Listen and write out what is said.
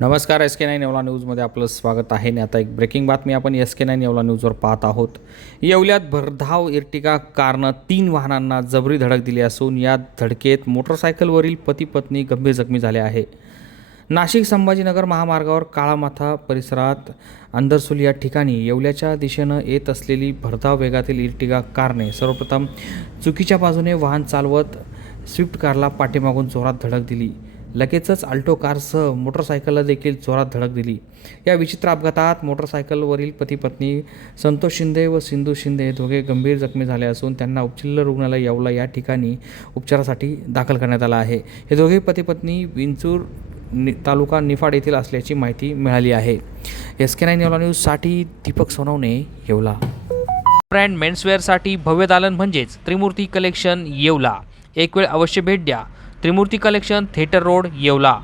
नमस्कार एस के नाईन येवला न्यूजमध्ये आपलं स्वागत आहे. आणि आता एक ब्रेकिंग बातमी आपण एस के नाईन येवला न्यूजवर पाहत आहोत. येवल्यात भरधाव इर्टिगा कारनं तीन वाहनांना जबरी धडक दिली असून या धडकेत मोटरसायकलवरील पती पत्नी गंभीर जखमी झाले आहे. नाशिक संभाजीनगर महामार्गावर काळामाथा परिसरात अंदरसूल या ठिकाणी येवल्याच्या दिशेनं येत असलेली भरधाव वेगातील इर्टिगा कारने सर्वप्रथम चुकीच्या बाजूने वाहन चालवत स्विफ्ट कारला पाठीमागून जोरात धडक दिली. लगेचच अल्टो कारसह मोटरसायकलला देखील जोरात धडक दिली. या विचित्र अपघातात मोटरसायकलवरील पती पत्नी संतोष शिंदे व सिंधू शिंदे हे दोघे गंभीर जखमी झाले असून त्यांना उपजिल्हा रुग्णालय येवला या ठिकाणी उपचारासाठी दाखल करण्यात आला आहे. हे दोघे पती पत्नी विंचूर नि तालुका निफाड येथील असल्याची माहिती मिळाली आहे. एस के नाईन येवला न्यूजसाठी दीपक सोनवणे येवला. ब्रँड मेन्सवेअरसाठी भव्य दालन म्हणजेच त्रिमूर्ती कलेक्शन येवला. एक वेळ अवश्य भेट द्या. Trimurti collection theatre road Yeola.